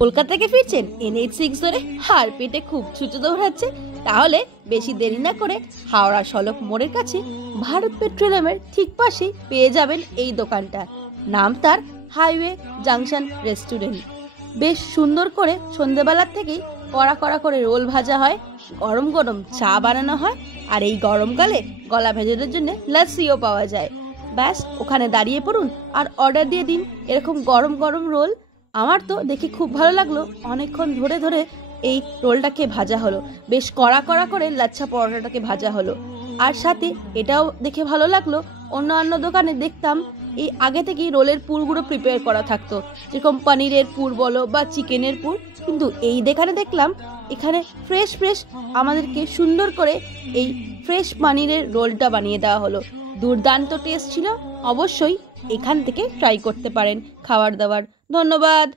কলকাতা থেকে ফিরছেন NH6 ধরে, আর পেটে খুব ছুটে দৌড়াচ্ছে, তাহলে বেশি দেরি না করে হাওড়া সড়ক মোড়ের কাছে ভারত পেট্রোলিয়ামের ঠিক পাশেই পেয়ে যাবেন এই দোকানটা। নাম তার হাইওয়ে জাংশন রেস্টুরেন্ট। বেশ সুন্দর করে সন্ধ্যেবেলার থেকেই কড়া কড়া করে রোল ভাজা হয়, গরম গরম চা বানানো হয়, আর এই গরমকালে গলা ভেজানোর জন্য লাস্সিও পাওয়া যায়। ব্যাস, ওখানে দাঁড়িয়ে পড়ুন আর অর্ডার দিয়ে দিন এরকম গরম গরম রোল। আমার তো দেখে খুব ভালো লাগলো, অনেকক্ষণ ধরে ধরে এই রোলটাকে ভাজা হলো, বেশ কড়া কড়া করে লাচ্ছা পরোটাটাকে ভাজা হলো। আর সাথে এটাও দেখে ভালো লাগলো, অন্য দোকানে দেখতাম এই আগে থেকেই রোলের পুরগুলো প্রিপেয়ার করা থাকতো, যেরকম পনিরের পুর বলো বা চিকেনের পুর, কিন্তু এই দোকানে দেখলাম এখানে ফ্রেশ ফ্রেশ আমাদেরকে সুন্দর করে এই ফ্রেশ পনিরের রোলটা বানিয়ে দেওয়া হলো। দুর্দান্ত টেস্ট ছিল, অবশ্যই এখান থেকে ট্রাই করতে পারেন খাবার দাবার। ধন্যবাদ।